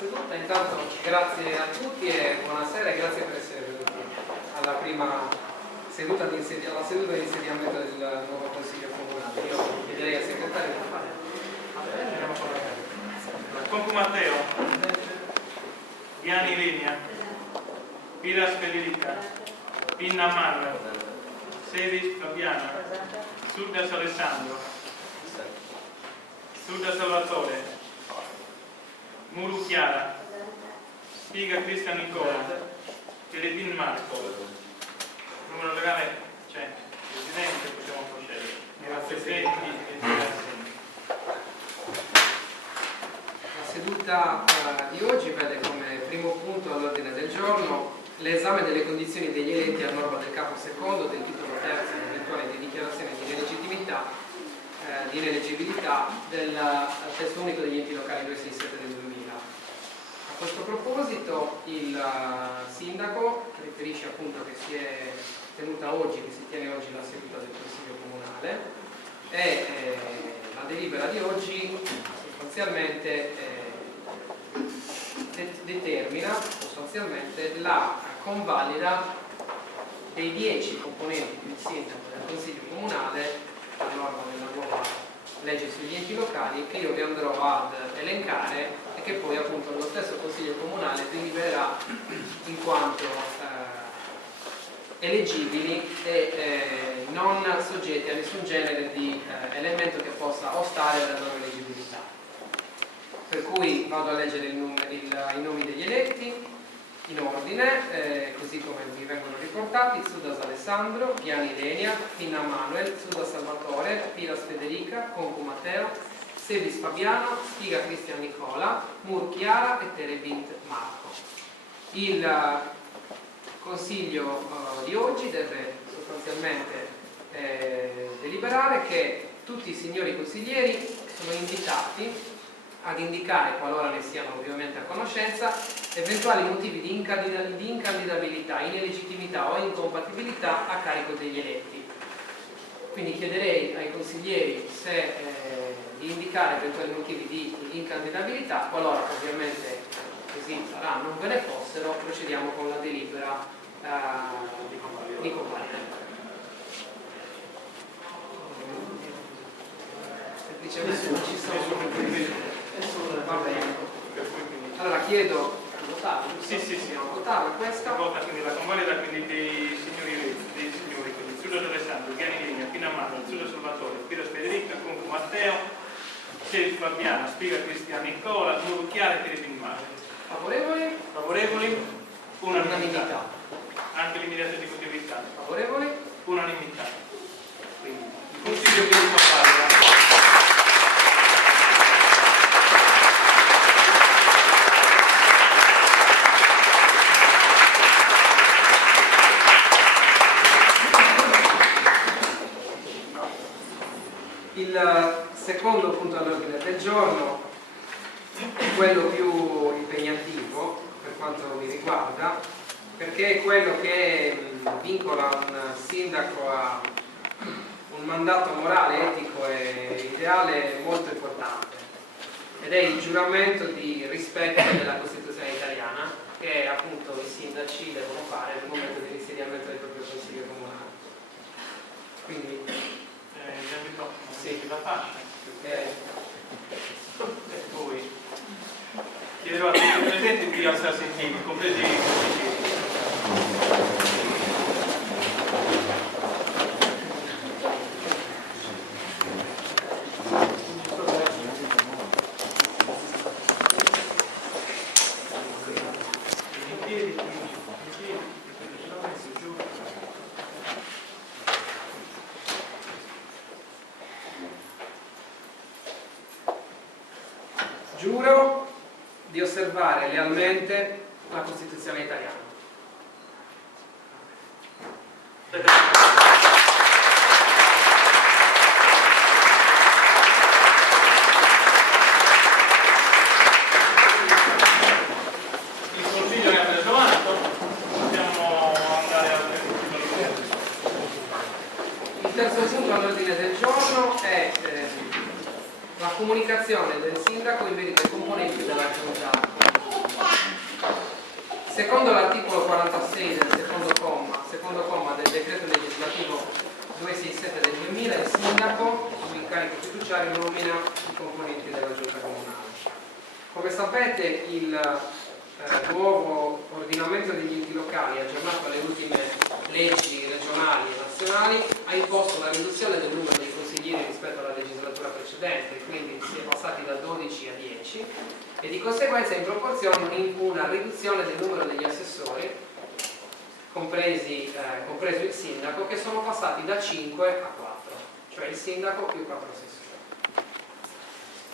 seduta. Intanto grazie a tutti e buonasera e grazie per essere venuti alla prima seduta di insediamento del nuovo Consiglio Comunale. Io chiederei al segretario di fare. Andiamo con la Concu Matteo, Gianni Linea, Piras Federica, Pinna Manuel, Sedis Fabiana, Surdas Alessandro, Surdas Salvatore, Muru Chiara, Spiga Cristian Nicola, Telepin Marco. Numero legale c'è, Presidente, possiamo procedere. Grazie. La seduta di oggi vede come primo punto all'ordine del giorno l'esame delle condizioni degli eletti a norma del capo secondo del titolo terzo e eventuale di dichiarazione di ineleggibilità del testo unico degli enti locali 267 del 2000. A questo proposito il sindaco riferisce appunto che si è tenuta oggi, che si tiene oggi la seduta del Consiglio Comunale e la delibera di oggi sostanzialmente determina la convalida dei 10 componenti del sindaco del Consiglio Comunale a norma della nuova legge sugli enti locali, che io vi andrò ad elencare e che poi appunto lo stesso Consiglio Comunale delibererà in quanto eleggibili e non soggetti a nessun genere di elemento che possa ostare alla loro eleggibilità. Per cui vado a leggere i nomi degli eletti in ordine, così come vi vengono riportati: Sudas Alessandro, Gianni Lenia, Pinna Manuel, Sudas Salvatore, Piras Federica, Concu Matteo, Sedis Fabiano, Spiga Cristian Nicola, Mur Chiara e Terebint Marco. Il Consiglio di oggi deve sostanzialmente deliberare che tutti i signori consiglieri sono invitati ad indicare, qualora ne siano ovviamente a conoscenza, eventuali motivi di incandidabilità, inelegittimità o incompatibilità a carico degli eletti. Quindi chiederei ai consiglieri se di indicare eventuali motivi di incandidabilità, qualora ovviamente così sarà, non ve ne fossero, procediamo con la delibera di convalida. Semplicemente non ci sono. Va bene. Allora chiedo a votare. Sì. A votare questa. Vota quindi la convalida quindi dei signori, quindi Sudas Alessandro, Gianni Linea, Pinna Manuel, Sudas Salvatore, Piras Federica, Concu Matteo, Sedis Fabiana, Spiga Cristian Nicola, Muru Chiara e Telepin Marco. Favorevoli? Favorevoli? Unanimità. Anche l'immediata esecutività. Favorevoli? Unanimità. Quindi il Consiglio quindi convalida. Il secondo punto all'ordine del giorno è quello più impegnativo per quanto mi riguarda, perché è quello che vincola un sindaco a un mandato morale, etico e ideale molto importante, ed è il giuramento di rispetto della Costituzione italiana che appunto i sindaci devono fare nel momento dell'insediamento del proprio Consiglio Comunale. Quindi sì, la fascia. E poi chiedo a tutti i presenti di alzarsi in piedi, compresi i consiglieri. Giuro di osservare lealmente la Costituzione italiana. Il Consiglio ne ha preso atto, possiamo andare al terzo. Il terzo punto all'ordine del giorno è la comunicazione del sindaco in merito ai componenti della giunta Secondo l'articolo 46 del secondo comma del decreto legislativo 267 del 2000, il sindaco su incarico fiduciario nomina i componenti della giunta comunale. Come sapete, il nuovo ordinamento degli enti locali, aggiornato alle ultime leggi regionali e nazionali, ha imposto una riduzione del numero dei consiglieri rispetto alla legislatura precedente, quindi si è passati da 12 a 10 e di conseguenza in proporzione una riduzione del numero degli assessori, compreso il sindaco, che sono passati da 5 a 4, cioè il sindaco più 4 assessori.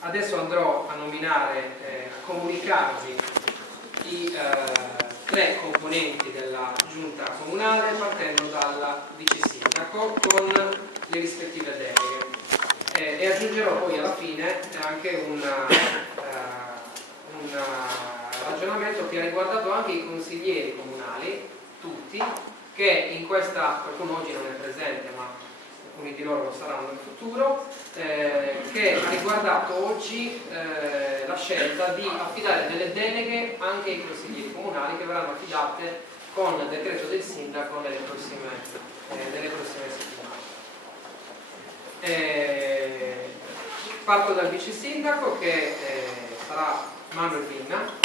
Adesso andrò a nominare, a comunicarvi i 3 componenti della giunta comunale, partendo dal vice sindaco con le rispettive deleghe, e aggiungerò poi alla fine anche un ragionamento che ha riguardato anche i consiglieri comunali, tutti, che in questa, qualcuno oggi non è presente ma alcuni di loro lo saranno in futuro, che ha riguardato oggi la scelta di affidare delle deleghe anche ai consiglieri comunali, che verranno affidate con decreto del sindaco nelle prossime settimane. Parto dal vice sindaco, che sarà Manuel Vinna.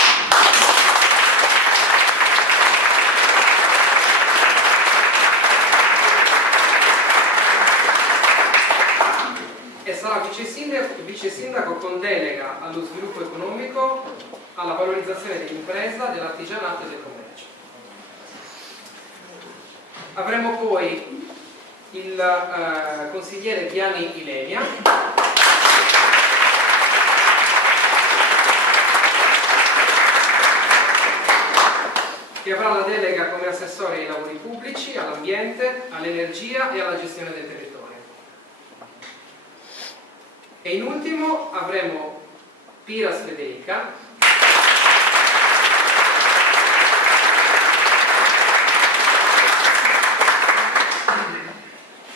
E sarà vice sindaco con delega allo sviluppo economico, alla valorizzazione dell'impresa, dell'artigianato e del commercio. Avremo poi il consigliere Viani Ilenia, che avrà la delega come assessore ai lavori pubblici, all'ambiente, all'energia e alla gestione del territorio. E in ultimo avremo Piras Federica,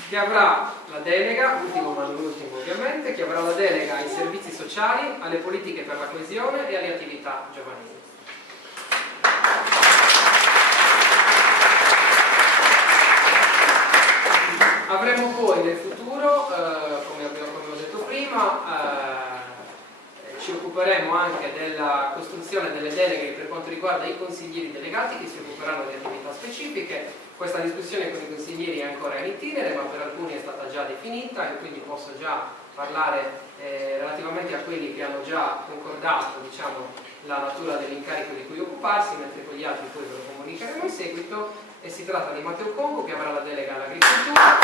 che avrà la delega, ultimo ma non ultimo ovviamente, che avrà la delega ai servizi sociali, alle politiche per la coesione e alle attività giovanili. Avremo poi nel futuro, come ho detto prima, ci occuperemo anche della costruzione delle deleghe per quanto riguarda i consiglieri delegati, che si occuperanno di attività specifiche. Questa discussione con i consiglieri è ancora in itinere, ma per alcuni è stata già definita e quindi posso già parlare relativamente a quelli che hanno già concordato, diciamo, la natura dell'incarico di cui occuparsi, mentre con gli altri poi ve lo comunicheremo in seguito. E si tratta di Matteo Congo, che avrà la delega all'agricoltura,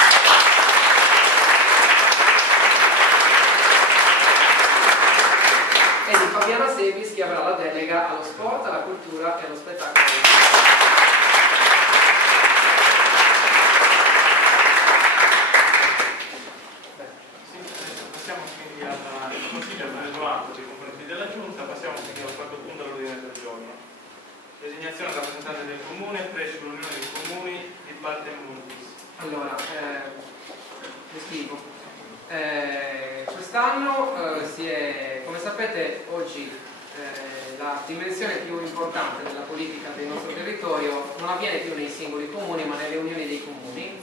e di Fabiana Sebis, che avrà la delega allo sport, alla cultura e allo spettacolo. Passiamo quindi al consiglio preso atto dei componenti della giunta, passiamo quindi al quarto punto dell'ordine del giorno. Designazione del rappresentante del comune presso l'Unione dei Comuni di Paltemmontis. Allora, descrivo. Quest'anno come sapete, oggi la dimensione più importante della politica del nostro territorio non avviene più nei singoli comuni, ma nelle unioni dei comuni,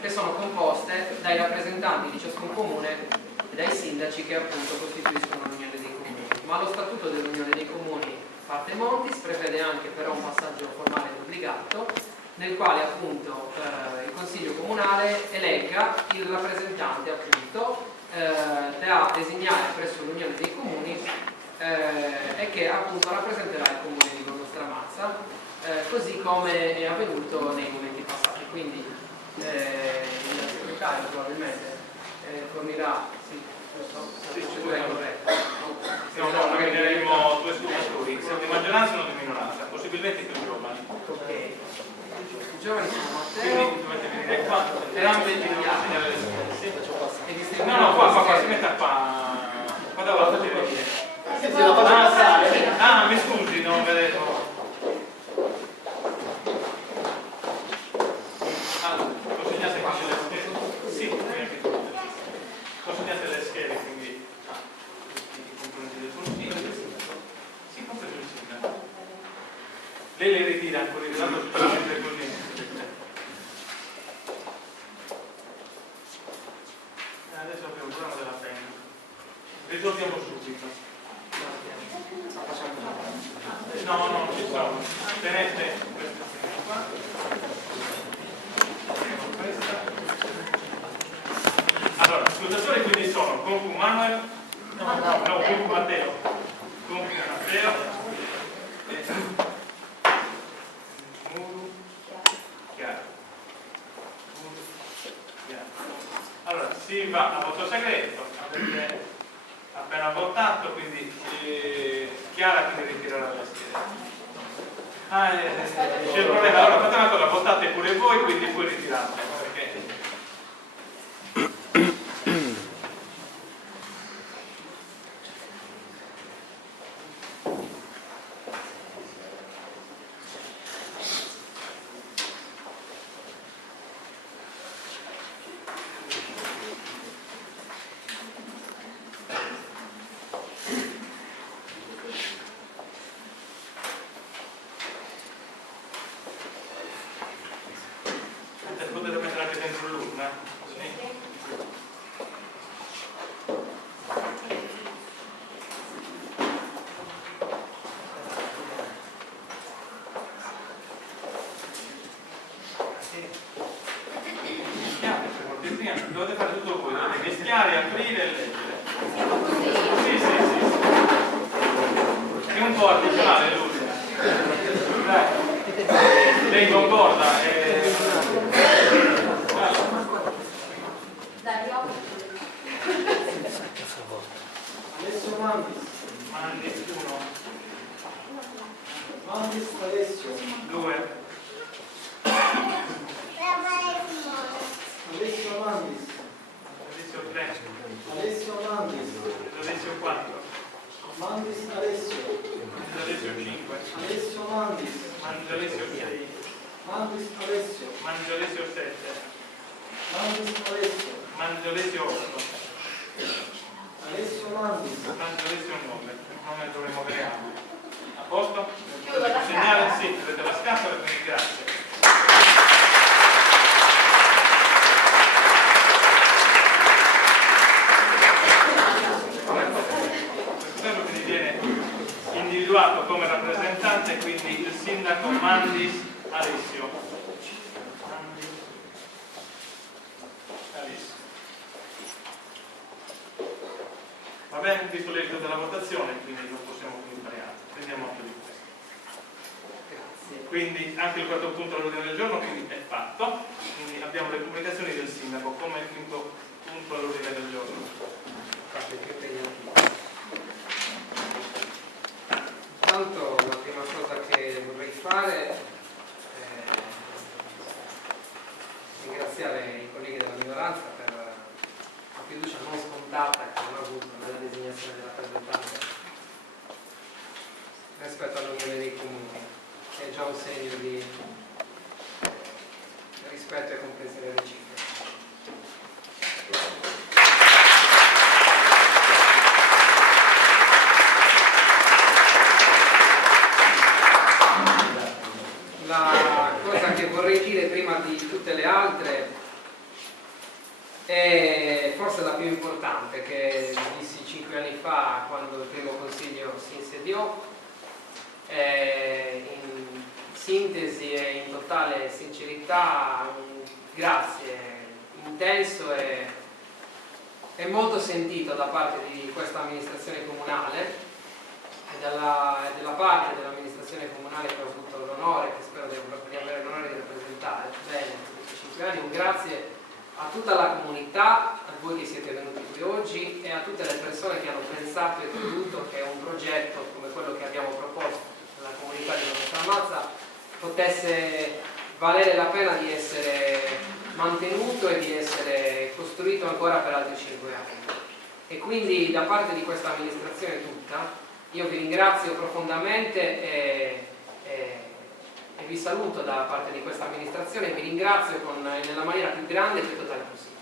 che sono composte dai rappresentanti di ciascun comune e dai sindaci, che appunto costituiscono l'unione dei comuni. Ma lo statuto dell'unione dei comuni Paltemmontis prevede anche però un passaggio formale ed obbligato, nel quale appunto il Consiglio Comunale elegga il rappresentante appunto da designare presso l'Unione dei Comuni e che appunto rappresenterà il Comune di Gorgo Stramazza, così come è avvenuto nei momenti passati. Quindi il segretario probabilmente fornirà, sì, giusto? Sì, Procedura corretta. No, nomineremo 2 sfumatori, sia di maggioranza o di minoranza, possibilmente più giovani. Ok. I giovani sono Quindi Matteo dovete venire qua. Erano segnali. Sì. e distribuire. No, qua, si metta qua davanti. Mi scusi, non vedevo. Allora, consegnate qui le schede. Sì, consegnate le schede, quindi i componenti del consiglio. Sì, compreso il sindaco. Lei le ritira? risolviamo subito. No, non ci sono. Tenete questa qua. Allora, i scrutatori quindi sono Confu Manuel, no, Confu Matteo, Confu Matteo e Muru Chiara. Allora, si va a voto segreto, avete appena votato, quindi Chiara quindi ritirerà la scheda. C'è il problema, allora fate una cosa, votate pure voi, quindi poi ritirate. Potete mettere anche dentro l'urna. Dovete fare tutto voi, dovete mischiare, aprire e leggere. Sì. È un po' artigianale l'urna. Dai. Lei concorda? Alessio Mandis. Mandis 1. Mandis Alessio. 2. Alessio Mandis. Alessio 3. Alessio Mandis. Alessio 4. Mandis Alessio. Alessio 5. Alessio Mandis. Alessio 6. Mandis Alessio. Alessio 7. Mandis Alessio. Alessio 8. Alessio Mandis. Alessio 9. Non ne dovremo creare. A posto? Chiudo la segnale? scatola. Sì, vedete la scatola, quindi grazie. Questo quindi viene individuato come rappresentante, quindi il sindaco Mandis Alessio. Va bene, visto l'esito della votazione, quindi non possiamo più fare altro. Prendiamo atto di questo. Grazie. Quindi anche il quarto punto all'ordine del giorno quindi è fatto. Quindi abbiamo le comunicazioni del sindaco come il quinto punto all'ordine del giorno. Parte più impegnativo. Intanto la prima cosa che vorrei fare è ringraziare i colleghi della minoranza per la fiducia non scontata che hanno avuto nella designazione della rappresentante rispetto all'Unione dei Comuni, che è già un segno di rispetto e comprensione reciproca. La cosa che vorrei dire prima di tutte le altre è forse la più importante, che dissi 5 anni fa quando il primo consiglio si insediò. In sintesi e in totale sincerità, un grazie intenso e molto sentito da parte di questa amministrazione comunale e della parte dell'amministrazione comunale che ho avuto l'onore, che spero di avere l'onore di rappresentare bene in questi 5 anni. Un grazie a tutta la comunità, a voi che siete venuti qui oggi e a tutte le persone che hanno pensato e creduto che un progetto come quello che abbiamo proposto nella comunità di Mazza potesse valere la pena di essere mantenuto e di essere costruito ancora per altri 5 anni. E quindi da parte di questa amministrazione tutta io vi ringrazio profondamente e vi saluto da parte di questa amministrazione e vi ringrazio nella maniera più grande e più totale possibile.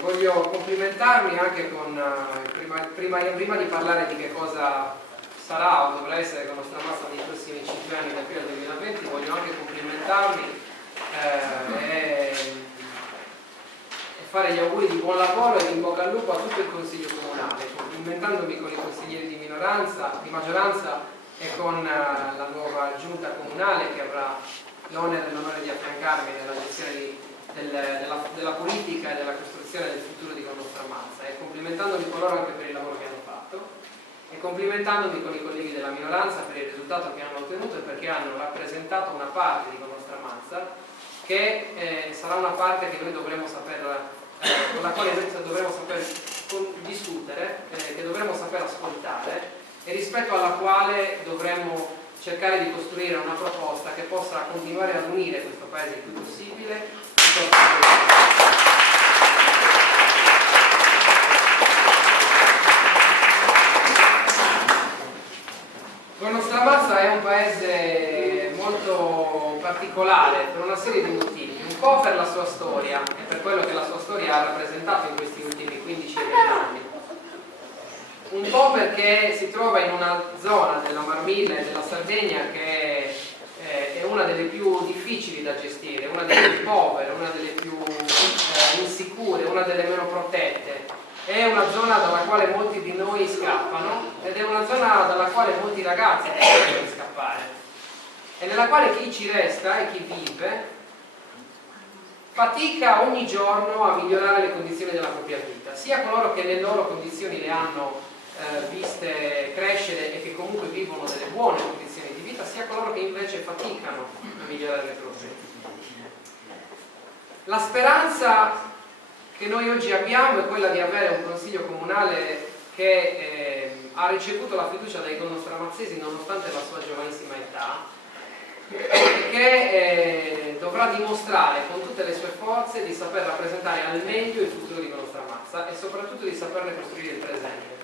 Voglio complimentarmi anche con, prima di parlare di che cosa sarà o dovrà essere con Nostra Mazza nei prossimi 5 anni da qui al 2020, voglio anche complimentarmi e fare gli auguri di buon lavoro e di in bocca al lupo a tutto il Consiglio Comunale, complimentandomi con i consiglieri di maggioranza e con la nuova giunta comunale che avrà l'onere e l'onore di affiancarmi nella gestione della politica e della costruzione del futuro di Nostra Mazza, e complimentandomi con loro anche per il lavoro che hanno fatto e complimentandomi con i colleghi della minoranza per il risultato che hanno ottenuto e perché hanno rappresentato una parte di Nostra Mazza che sarà una parte che noi dovremo saper con la quale noi dovremo saper discutere, che dovremo saper ascoltare e rispetto alla quale dovremo cercare di costruire una proposta che possa continuare ad unire questo Paese il più possibile. Nostra Mazza è un paese molto particolare per una serie di motivi, un po' per la sua storia e per quello che la sua storia ha rappresentato in questi ultimi 15 anni, un po' perché si trova in una zona della Marmilla e della Sardegna che è una delle più difficili da gestire, una delle più povere, una delle più insicure, una delle meno protette. È una zona dalla quale molti di noi scappano ed è una zona dalla quale molti ragazzi devono scappare e nella quale chi ci resta e chi vive fatica ogni giorno a migliorare le condizioni della propria vita, sia coloro che le loro condizioni le hanno viste crescere e che comunque vivono delle buone condizioni di vita, sia coloro che invece faticano a migliorare le proprie vite. La speranza che noi oggi abbiamo è quella di avere un Consiglio Comunale che ha ricevuto la fiducia dai nostramazzesi nonostante la sua giovanissima età e che dovrà dimostrare con tutte le sue forze di saper rappresentare al meglio il futuro di Nostra Mazza e soprattutto di saperne costruire il presente.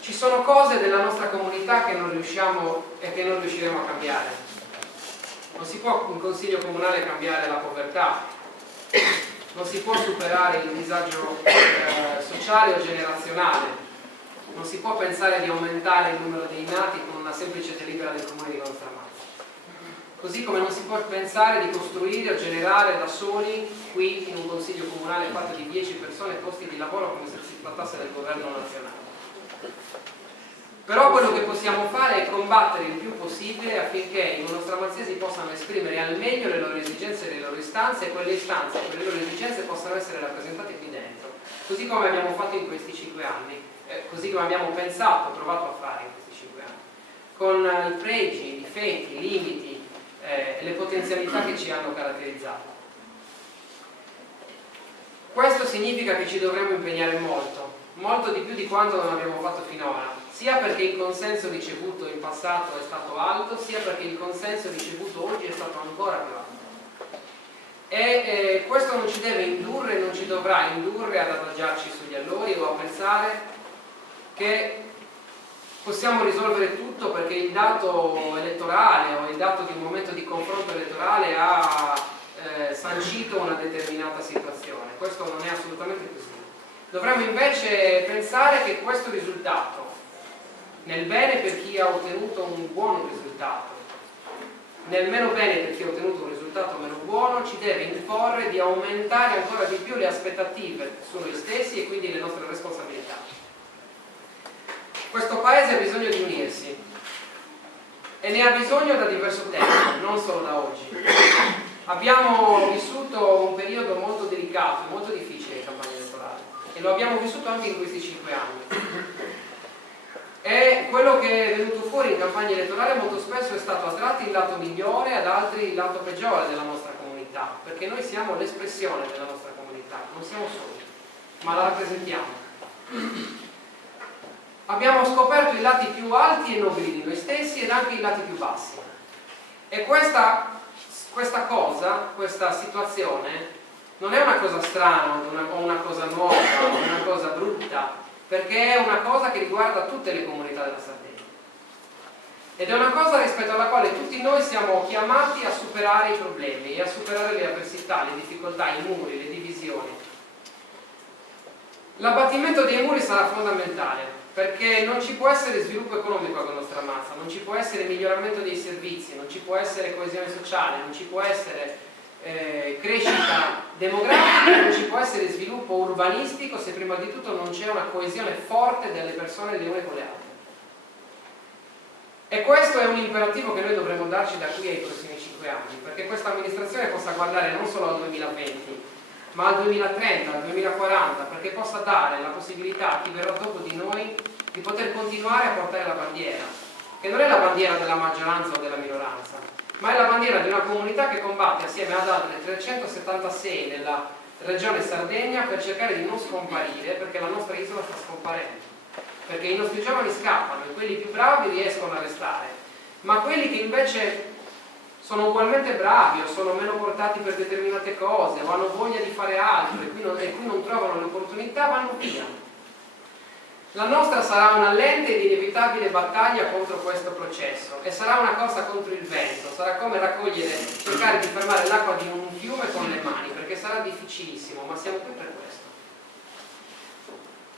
Ci sono cose della nostra comunità che non riusciamo e che non riusciremo a cambiare. Non si può in Consiglio Comunale cambiare la povertà, non si può superare il disagio sociale o generazionale, non si può pensare di aumentare il numero dei nati con una semplice delibera del Comune di Nostra Mazza. Così come non si può pensare di costruire o generare da soli qui in un Consiglio Comunale fatto di 10 persone posti di lavoro come se si trattasse del governo nazionale. Però quello che possiamo fare è combattere il più possibile affinché i nostramazzesi possano esprimere al meglio le loro esigenze e le loro istanze e quelle istanze e quelle loro esigenze possano essere rappresentate qui dentro, così come abbiamo fatto in questi 5 anni, così come abbiamo pensato, provato a fare in questi 5 anni, con i pregi, i difetti, i limiti e le potenzialità che ci hanno caratterizzato. Questo significa che ci dovremo impegnare molto di più di quanto non abbiamo fatto finora, sia perché il consenso ricevuto in passato è stato alto, sia perché il consenso ricevuto oggi è stato ancora più alto. E questo non ci deve indurre, non ci dovrà indurre ad adagiarci sugli allori o a pensare che possiamo risolvere tutto perché il dato elettorale o il dato di un momento di confronto elettorale ha sancito una determinata situazione. Questo non è assolutamente così. Dovremmo invece pensare che questo risultato, nel bene per chi ha ottenuto un buon risultato, nel meno bene per chi ha ottenuto un risultato meno buono, ci deve imporre di aumentare ancora di più le aspettative su noi stessi e quindi le nostre responsabilità. Questo Paese ha bisogno di unirsi e ne ha bisogno da diverso tempo, non solo da oggi. Abbiamo vissuto un periodo molto delicato, molto difficile in campagna elettorale e lo abbiamo vissuto anche in questi 5 anni. E quello che è venuto fuori in campagna elettorale molto spesso è stato a tratti il lato migliore, ad altri il lato peggiore della nostra comunità, perché noi siamo l'espressione della nostra comunità, non siamo soli, ma la rappresentiamo. Abbiamo scoperto i lati più alti e nobili di noi stessi ed anche i lati più bassi. E questa cosa, questa situazione, non è una cosa strana o una cosa nuova o una cosa brutta, perché è una cosa che riguarda tutte le comunità della Sardegna. Ed è una cosa rispetto alla quale tutti noi siamo chiamati a superare i problemi e a superare le avversità, le difficoltà, i muri, le divisioni. L'abbattimento dei muri sarà fondamentale, perché non ci può essere sviluppo economico a Nostra Mazza, non ci può essere miglioramento dei servizi, non ci può essere coesione sociale, non ci può essere crescita demografica, non ci può essere sviluppo urbanistico se prima di tutto non c'è una coesione forte delle persone le une con le altre. E questo è un imperativo che noi dovremo darci da qui ai prossimi 5 anni, perché questa amministrazione possa guardare non solo al 2020, ma al 2030, al 2040, perché possa dare la possibilità a chi verrà dopo di noi di poter continuare a portare la bandiera, che non è la bandiera della maggioranza o della minoranza, ma è la bandiera di una comunità che combatte assieme ad altre 376 della regione Sardegna per cercare di non scomparire, perché la nostra isola sta scomparendo, perché i nostri giovani scappano e quelli più bravi riescono a restare, ma quelli che invece sono ugualmente bravi o sono meno portati per determinate cose o hanno voglia di fare altro e qui non trovano le opportunità vanno via. La nostra sarà una lenta ed inevitabile battaglia contro questo processo e sarà una cosa contro il vento, sarà come cercare di fermare l'acqua di un fiume con le mani, perché sarà difficilissimo, ma siamo qui per questo.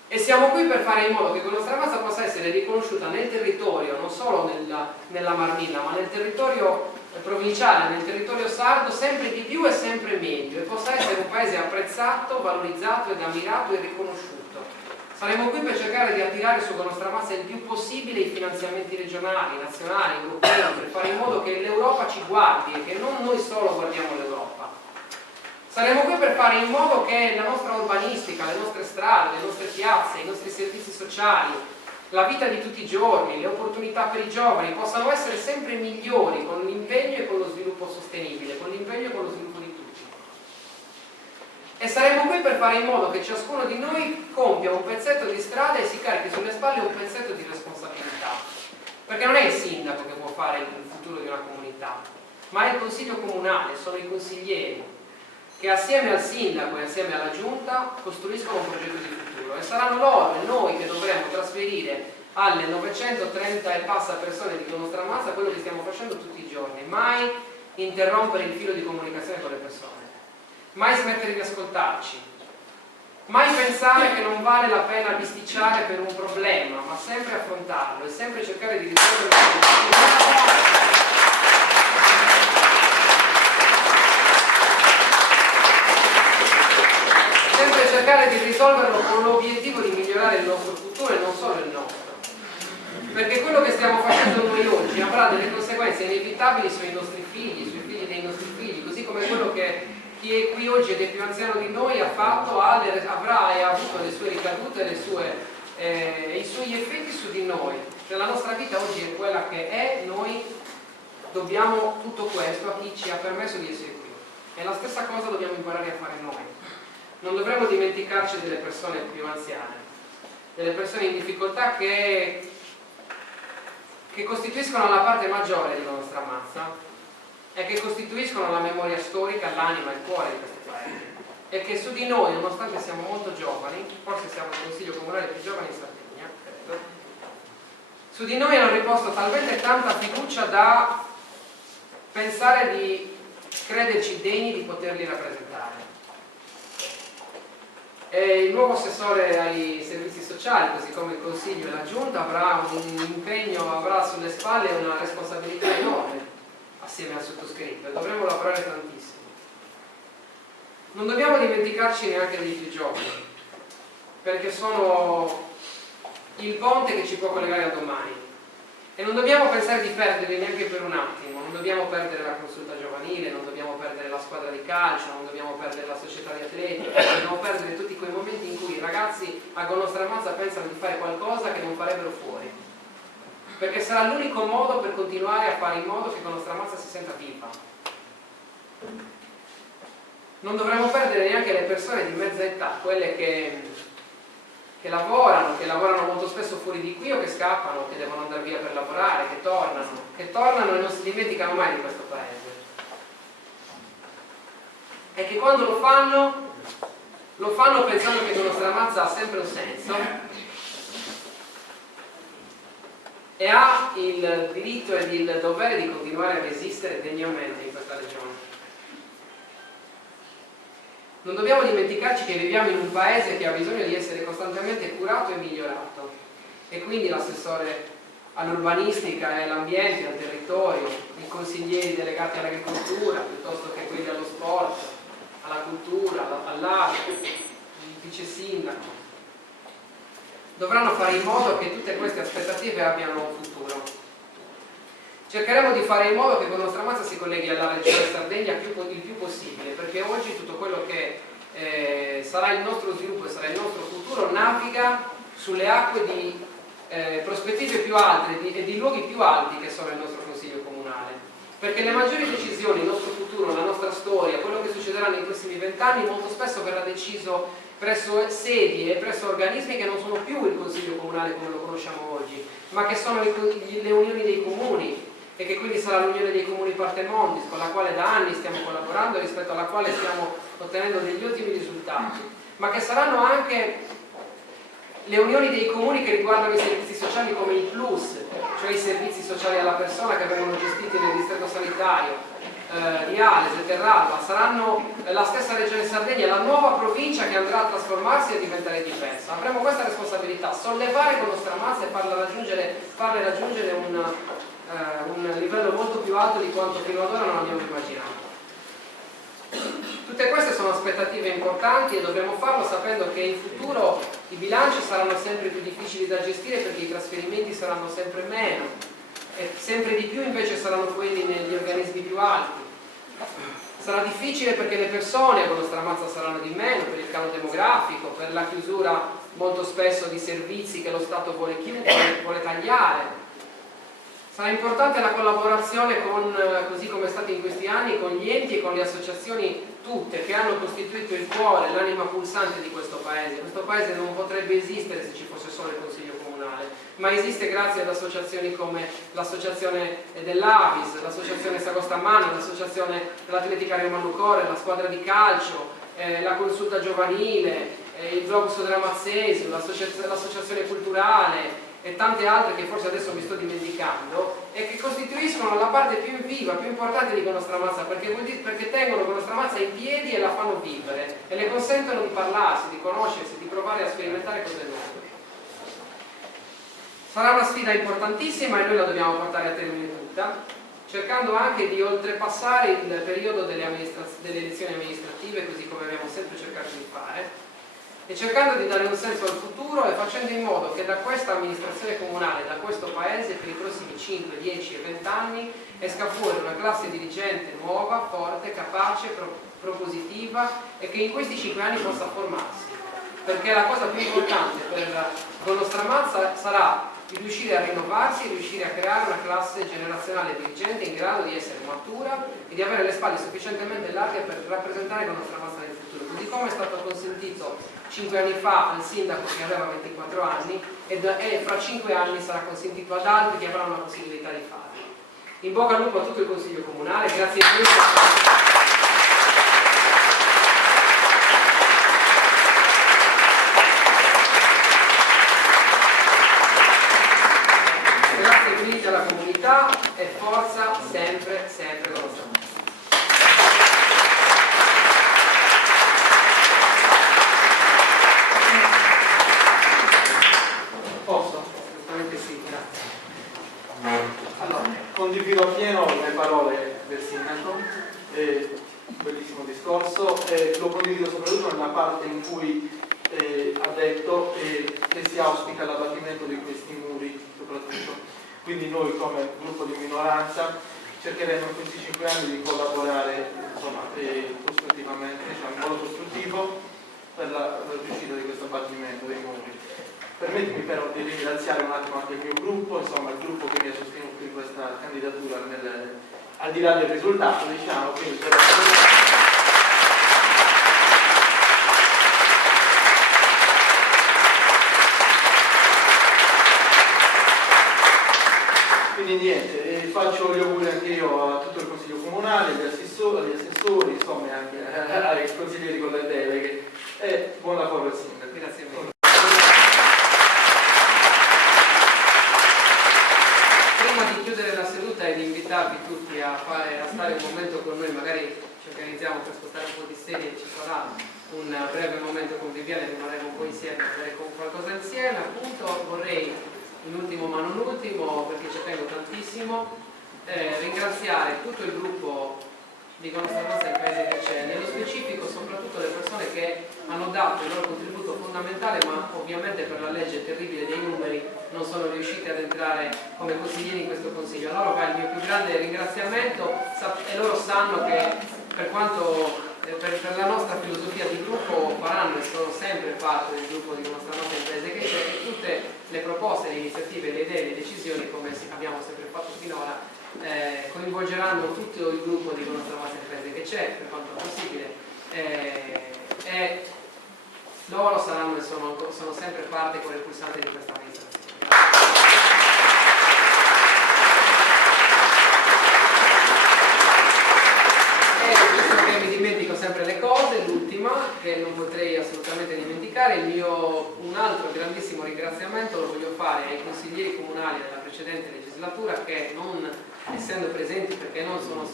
E siamo qui per fare in modo che Nostra Mazza possa essere riconosciuta nel territorio, non solo nella Marmilla, ma nel territorio provinciale, nel territorio sardo, sempre di più e sempre meglio, e possa essere un paese apprezzato, valorizzato ed ammirato e riconosciuto. Saremo qui per cercare di attirare su Nostra Mazza il più possibile i finanziamenti regionali, nazionali, europei, per fare in modo che l'Europa ci guardi e che non noi solo guardiamo l'Europa. Saremo qui per fare in modo che la nostra urbanistica, le nostre strade, le nostre piazze, i nostri servizi sociali, la vita di tutti i giorni, le opportunità per i giovani possano essere sempre migliori con l'impegno e con lo sviluppo sostenibile, con l'impegno e con lo sviluppo di tutti. E saremo qui per fare in modo che ciascuno di noi compia un pezzetto di strada e si carichi sulle spalle un pezzetto di responsabilità. Perché non è il sindaco che può fare il futuro di una comunità, ma è il consiglio comunale, sono i consiglieri che assieme al sindaco e assieme alla giunta costruiscono un progetto di futuro. E saranno loro e noi che dovremo trasferire alle 930 e passa persone di Nostra Mazza quello che stiamo facendo tutti i giorni. Mai interrompere il filo di comunicazione con le persone. Mai smettere di ascoltarci, mai pensare che non vale la pena bisticciare per un problema, ma sempre affrontarlo e sempre cercare di risolverlo. Sempre cercare di risolverlo con l'obiettivo di migliorare il nostro futuro e non solo il nostro. Perché quello che stiamo facendo noi oggi avrà delle conseguenze inevitabili sui nostri figli, sui figli dei nostri figli, così come quello che chi è qui oggi ed è più anziano di noi avrà e ha avuto le sue ricadute, i suoi effetti su di noi. Cioè, la nostra vita oggi è quella che è, noi dobbiamo tutto questo a chi ci ha permesso di essere qui. E la stessa cosa dobbiamo imparare a fare noi. Non dovremmo dimenticarci delle persone più anziane, delle persone in difficoltà che costituiscono la parte maggiore di Nostra Mazza e che costituiscono la memoria storica, l'anima e il cuore di questo paese, e che su di noi, nonostante siamo molto giovani, forse siamo il consiglio comunale più giovane in Sardegna, credo, su di noi hanno riposto talmente tanta fiducia da pensare di crederci degni di poterli rappresentare. E il nuovo assessore ai servizi sociali, così come il consiglio e la giunta, avrà un impegno, avrà sulle spalle una responsabilità enorme assieme al sottoscritto e dovremo lavorare tantissimo. Non dobbiamo dimenticarci neanche dei più giovani, perché sono il ponte che ci può collegare a domani e non dobbiamo pensare di perderli neanche per un attimo. Non dobbiamo perdere la consulta giovanile, non dobbiamo perdere la squadra di calcio, non dobbiamo perdere la società di atletica, non dobbiamo perdere tutti quei momenti in cui i ragazzi a Nostra Mazza pensano di fare qualcosa che non farebbero fuori, perché sarà l'unico modo per continuare a fare in modo che Nostra Mazza si senta viva. Non dovremmo perdere neanche le persone di mezza età, quelle che lavorano molto spesso fuori di qui o che scappano, che devono andare via per lavorare, che tornano e non si dimenticano mai di questo paese. E che quando lo fanno pensando che Nostra Mazza ha sempre un senso e ha il diritto ed il dovere di continuare ad esistere degnamente in questa regione. Non dobbiamo dimenticarci che viviamo in un paese che ha bisogno di essere costantemente curato e migliorato, e quindi l'assessore all'urbanistica e all'ambiente, al territorio, i consiglieri delegati all'agricoltura, piuttosto che quelli allo sport, alla cultura, all'arte, il vice sindaco, dovranno fare in modo che tutte queste aspettative abbiano un futuro. Cercheremo di fare in modo che con Nostra Mazza si colleghi alla regione Sardegna il più possibile, perché oggi tutto quello che sarà il nostro sviluppo e sarà il nostro futuro naviga sulle acque di prospettive più alte e di luoghi più alti che sono il nostro Consiglio Comunale, perché le maggiori decisioni, il nostro futuro, la nostra storia, quello che succederà nei prossimi 20 anni molto spesso verrà deciso presso sedi e presso organismi che non sono più il Consiglio Comunale come lo conosciamo oggi, ma che sono le unioni dei comuni, e che quindi sarà l'Unione dei Comuni Parte Mondis, con la quale da anni stiamo collaborando e rispetto alla quale stiamo ottenendo degli ottimi risultati, ma che saranno anche le unioni dei comuni che riguardano i servizi sociali come il Plus, cioè i servizi sociali alla persona che vengono gestiti nel distretto sanitario, di Alese, Terralba, saranno la stessa Regione Sardegna, la nuova provincia che andrà a trasformarsi e diventare diversa. Avremo questa responsabilità, sollevare con Nostra Mazza e farle raggiungere un livello molto più alto di quanto fino ad ora non abbiamo immaginato. Tutte queste sono aspettative importanti e dobbiamo farlo sapendo che in futuro i bilanci saranno sempre più difficili da gestire, perché i trasferimenti saranno sempre meno e sempre di più invece saranno quelli negli organismi più alti. Sarà difficile perché le persone con Nostra Mazza saranno di meno, per il calo demografico, per la chiusura molto spesso di servizi che lo Stato vuole chiudere, vuole tagliare. Sarà importante la collaborazione così come è stata in questi anni, con gli enti e con le associazioni tutte che hanno costituito il cuore, l'anima pulsante di questo paese. Questo paese non potrebbe esistere se ci fosse solo il Consiglio Comunale, ma esiste grazie ad associazioni come l'associazione dell'Avis, l'associazione Sagostamana, l'associazione dell'Atletica Manducore, la squadra di calcio, la consulta giovanile, il blog Sodramazzesio, l'associazione culturale e tante altre che forse adesso mi sto dimenticando, e che costituiscono la parte più viva, più importante di Nostra Mazza, perché tengono Nostra Mazza in piedi e la fanno vivere e le consentono di parlarsi, di conoscersi, di provare a sperimentare cose nuove. Sarà una sfida importantissima e noi la dobbiamo portare a termine tutta, cercando anche di oltrepassare il periodo delle elezioni amministrative, così come abbiamo sempre cercato di fare, e cercando di dare un senso al futuro e facendo in modo che da questa amministrazione comunale, da questo paese, per i prossimi 5, 10 e 20 anni esca fuori una classe dirigente nuova, forte, capace, propositiva, e che in questi 5 anni possa formarsi. Perché la cosa più importante con Nostra Mazza sarà di riuscire a rinnovarsi, riuscire a creare una classe generazionale dirigente in grado di essere matura e di avere le spalle sufficientemente larghe per rappresentare con Nostra Mazza nel futuro, così come è stato consentito 5 anni fa al sindaco che aveva 24 anni e fra 5 anni sarà consentito ad altri che avranno la possibilità di farlo. In bocca al lupo a tutto il Consiglio Comunale, grazie a tutti. Alla comunità e forza sempre, sempre con Nostra Mazza. Posso? Assolutamente sì, grazie. Allora, condivido appieno le parole del sindaco, bellissimo discorso, lo condivido soprattutto nella parte in cui ha detto che si auspica l'abbattimento di questi muri, soprattutto. Quindi noi come gruppo di minoranza cercheremo in questi 5 anni di collaborare costruttivamente, in modo costruttivo per la riuscita di questo abbattimento dei muri. Permettimi però di ringraziare un attimo anche il mio gruppo, insomma il gruppo che mi ha sostenuto in questa candidatura al di là del risultato, diciamo, quindi quindi niente, faccio gli auguri anche io a tutto il Consiglio Comunale, agli assessori, insomma anche ai consiglieri con le deleghe, e buon lavoro al sindaco. Grazie mille. Prima di chiudere la seduta e di invitarvi tutti a stare un momento con noi, magari ci organizziamo per spostare un po' di sedie, ci sarà un breve momento conviviale, rimarremo un po' insieme a bere con qualcosa insieme. Appunto vorrei, in ultimo ma non ultimo, perché ci tengo tantissimo, ringraziare tutto il gruppo di Conoscenza del Paese che c'è, nello specifico soprattutto le persone che hanno dato il loro contributo fondamentale, ma ovviamente per la legge terribile dei numeri non sono riusciti ad entrare come consiglieri in questo consiglio. A loro va il mio più grande ringraziamento e loro sanno che per quanto per la nostra filosofia di gruppo faranno e sono sempre parte del gruppo di Conoscenza del Paese che c'è, e tutte le proposte, le iniziative, le idee, le decisioni, come abbiamo sempre fatto finora, coinvolgeranno tutto il gruppo di Conoscenza del Paese che c'è, per quanto possibile, e loro saranno e sono sempre parte con il pulsante di questa amministrazione. E mi dimentico sempre le cose, l'ultima che non potrei assolutamente dimenticare, un altro grandissimo ringraziamento lo voglio fare ai consiglieri comunali della precedente legislatura che, non essendo presenti perché non sono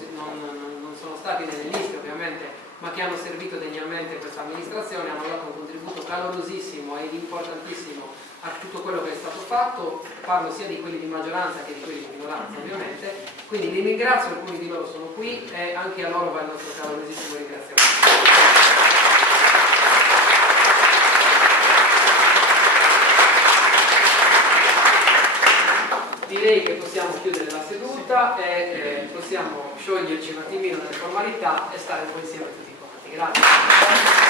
stati nelle liste ovviamente, ma che hanno servito degnamente questa amministrazione, hanno dato un contributo calorosissimo ed importantissimo a tutto quello che è stato fatto. Parlo sia di quelli di maggioranza che di quelli di minoranza ovviamente, quindi li ringrazio, alcuni di loro sono qui e anche a loro va il nostro calorosissimo ringraziamento. Direi che possiamo chiudere la seduta e possiamo scioglierci un attimino dalle formalità e stare un po' insieme tutti quanti. Grazie.